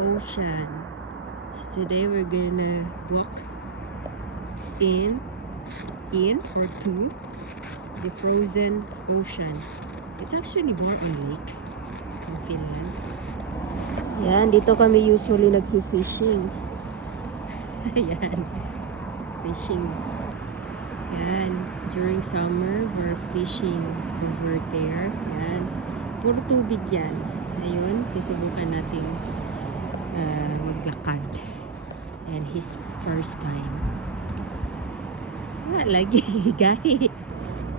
ocean. So today we're gonna walk in or to the frozen ocean. It's actually more a lake in Finland. Yan, dito kami usually nag-fishing. Yan, fishing. Yan, during summer we're fishing over there. Yan, puro tubig yan. Ngayon, susubukan natin maglakad. And his first time. Lagi, guys.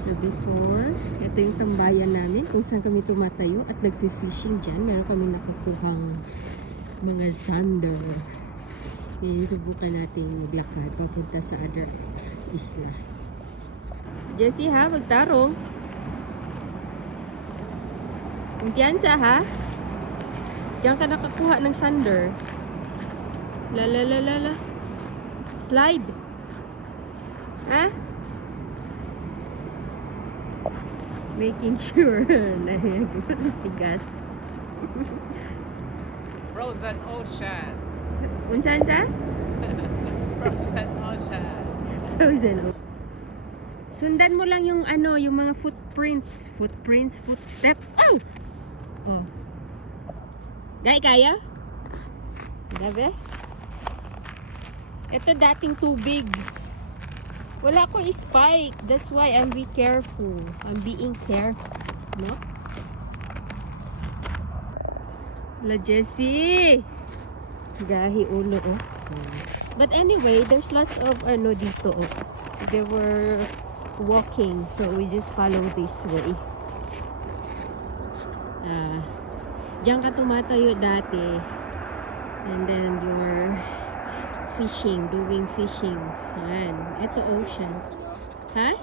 So before, ito yung tambayan namin kung saan kami tumatayo at nagfi-fishing dyan. Meron kami nakukuhang mga zander. Subukan natin maglakad papunta sa other isla. Jessie ha, magtarong. Kumpiyansa ha. Diyan ka nakakuha ng zander. La. Slide. Ha? Making sure na tigas. Frozen ocean. Unsan sa? Frozen ocean. Frozen ocean. Sundan mo lang yung ano, yung mga footprints, footstep. Oh. Oh. Kaya? Gabi? Ito dating tubig. Wala ko spike. That's why I'm being careful. I'm being careful. No? La Jessie. Gahi ulo oh. But anyway, there's lots of ano dito oh. They were walking, so we just follow this way. Diyan ka tumatayo dati. And then you're doing fishing. Ayan. Ito ocean. Ha?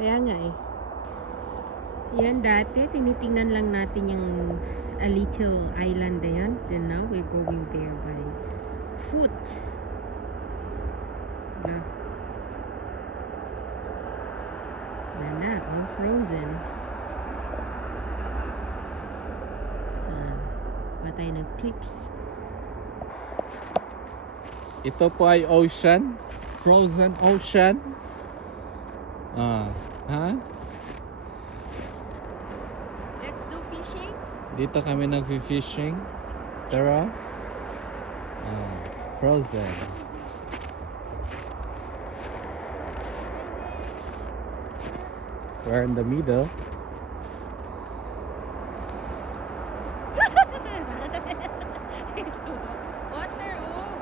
Kaya nga eh. Yan dati, tinitingnan lang natin yung a little island na yan. And now we're going there by foot. Wala na, all frozen. Patay ng clips. Ito po ay ocean. Frozen ocean. Ha? Let's do fishing. Dito kami nag-fishing. Tara. Frozen. We're in the middle. Water, oh.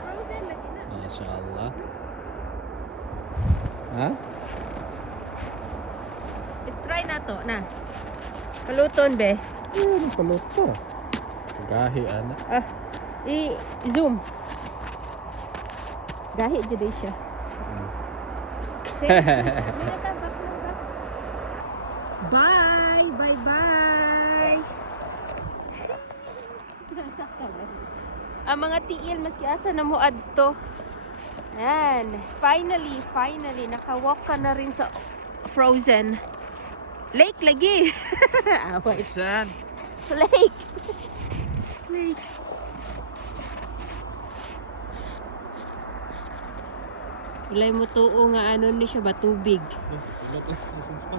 Frozen lagi na. MashaAllah. Ha? I-try na to, na. Paluton, be. Paluto. Gahi, ana. I-zoom. Gahi, dyan siya. Bye! Bye-bye! Ang mga tiil, maski asa na mo adto. Ayan. Finally, nakawalk ka na rin sa frozen lake lagi. Away. Saan? Lake. Ilay mo tuo nga ano ni siya ba tubig.